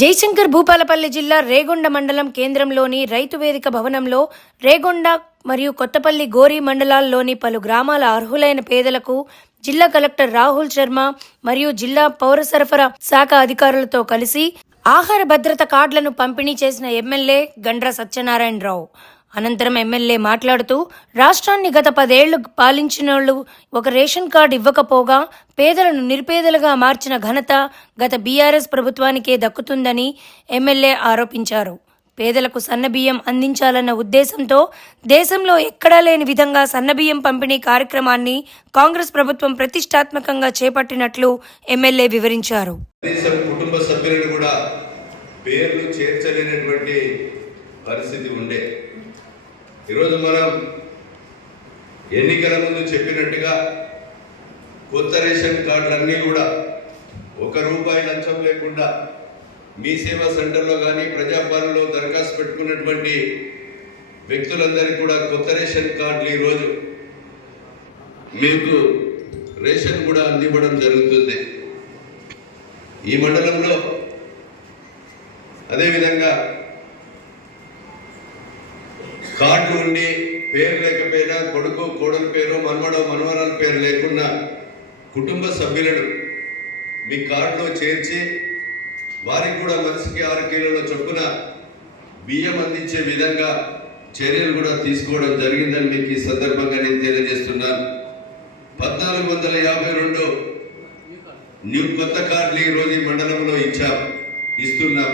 జయశంకర్ భూపాలపల్లి జిల్లా రేగొండ మండలం కేంద్రంలోని రైతు వేదిక భవనంలో రేగొండ మరియు కొత్తపల్లి గోరి మండలాల్లోని పలు గ్రామాల అర్హులైన పేదలకు జిల్లా కలెక్టర్ రాహుల్ శర్మ మరియు జిల్లా పౌర సరఫరా శాఖ అధికారులతో కలిసి ఆహార భద్రత కార్డులను పంపిణీ చేసిన ఎమ్మెల్యే గండ్ర సత్యనారాయణరావు. అనంతరం ఎమ్మెల్యే మాట్లాడుతూ రాష్ట్రాన్ని గత పదేళ్ళు పాలించినోళ్ళు ఒక రేషన్ కార్డు ఇవ్వకపోగా పేదలను నిరుపేదలుగా మార్చిన ఘనత గత బీఆర్ఎస్ ప్రభుత్వానికే దక్కుతుందని ఎమ్మెల్యే ఆరోపించారు. పేదలకు సన్నబియ్యం అందించాలన్న ఉద్దేశంతో దేశంలో ఎక్కడా లేని విధంగా సన్నబియ్యం పంపిణీ కార్యక్రమాన్ని కాంగ్రెస్ ప్రభుత్వం ప్రతిష్టాత్మకంగా చేపట్టినట్లు ఎమ్మెల్యే వివరించారు. కుటుంబ సభ్యులను కూడా పేర్లు చేర్చలేనటువంటి పరిస్థితి ఉండే. ఈరోజు మనం ఎన్నికల ముందు చెప్పినట్టుగా కొత్త రేషన్ కార్డులన్నీ కూడా ఒక రూపాయి లంచం లేకుండా మీ సేవా సెంటర్లో కానీ ప్రజాపాలనలో దరఖాస్తు పెట్టుకున్నటువంటి వ్యక్తులందరికీ కూడా కొత్త రేషన్ కార్డులు ఈరోజు మీకు రేషన్ కూడా అందివ్వడం జరుగుతుంది. ఈ మండలంలో అదేవిధంగా కార్డు ఉండి పేరు లేకపోయినా కొడుకు కోడలి పేరు మనవడో మనవరాల పేరు లేకున్నా కుటుంబ సభ్యులను మీ కార్డులో చేర్చి వారికి కూడా మనిషికి ఆరు కిలోల చొప్పున బియ్యం అందించే విధంగా చర్యలు కూడా తీసుకోవడం జరిగిందని మీకు ఈ సందర్భంగా నేను తెలియజేస్తున్నాను పద్నాలుగు వందల యాభై రెండు న్యూ కొత్త కార్డులు ఈ రోజు ఈ మండలంలో ఇచ్చాం ఇస్తున్నాం.